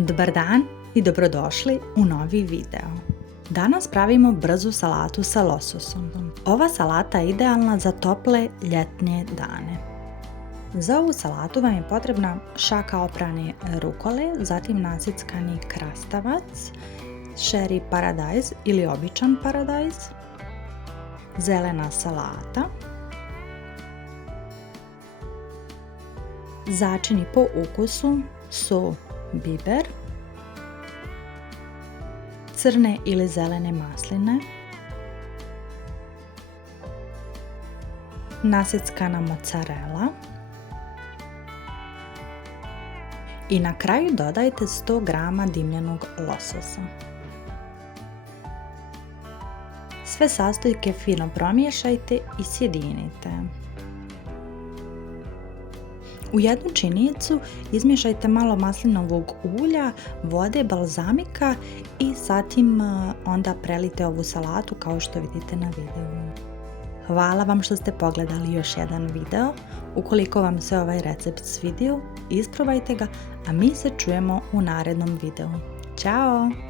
Dobar dan i dobrodošli u novi video. Danas pravimo brzu salatu sa lososom. Ova salata je idealna za tople ljetne dane. Za ovu salatu vam je potrebna šaka oprane rukole, zatim nasickani krastavac, cherry paradajz ili običan paradajz, zelena salata, začini po ukusu su biber, crne ili zelene masline, naseckana mozzarella i na kraju dodajte 100 g dimljenog lososa. Sve sastojke fino promiješajte i sjedinite. U jednu činicu izmiješajte malo maslinovog ulja, vode, balzamika i zatim onda prelijte ovu salatu kao što vidite na videu. Hvala vam što ste pogledali još jedan video. Ukoliko vam se ovaj recept svidio, isprobajte ga, a mi se čujemo u narednom videu. Ćao!